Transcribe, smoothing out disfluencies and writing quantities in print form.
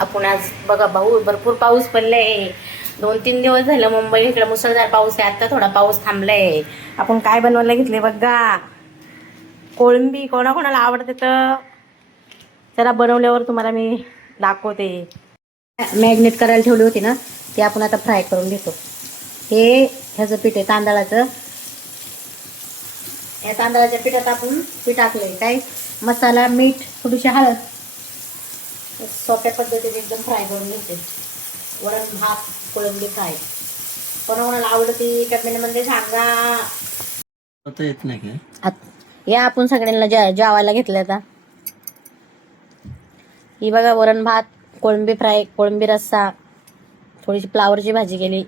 आपण आज बघा भरपूर पाऊस पडलाय. 2-3 दिवस झालं मुंबई इकडे मुसळधार पाऊस आहे. आता थोडा पाऊस थांबलाय. आपण काय बनवायला घेतले बघा, कोळंबी. कोणाकोणाला आवडते तर जरा बनवल्यावर तुम्हाला मी दाखवते. मॅग्नेट करायला ठेवली होती ना, ते आपण आता फ्राय करून घेतो. हे ह्याचं पीठ आहे तांदळाचं. या तांदळाच्या पिठात आपण पीठ टाकलंय. काय मसाला, मीठ, थोडीशी हळद. सोप्या पद्धतीने एकदम फ्राय करून घेते. वरण भात कोळंबी फ्राय. कोणाकोणाला आवडती कमेंटमध्ये सांगा. आता येत नाही का? या आपण सगळ्यांना जेवायला घेतलं. आता ही बघा वरण भात, कोळंबी फ्राय, कोळंबी रस्सा, थोडीशी फ्लावरची भाजी केली.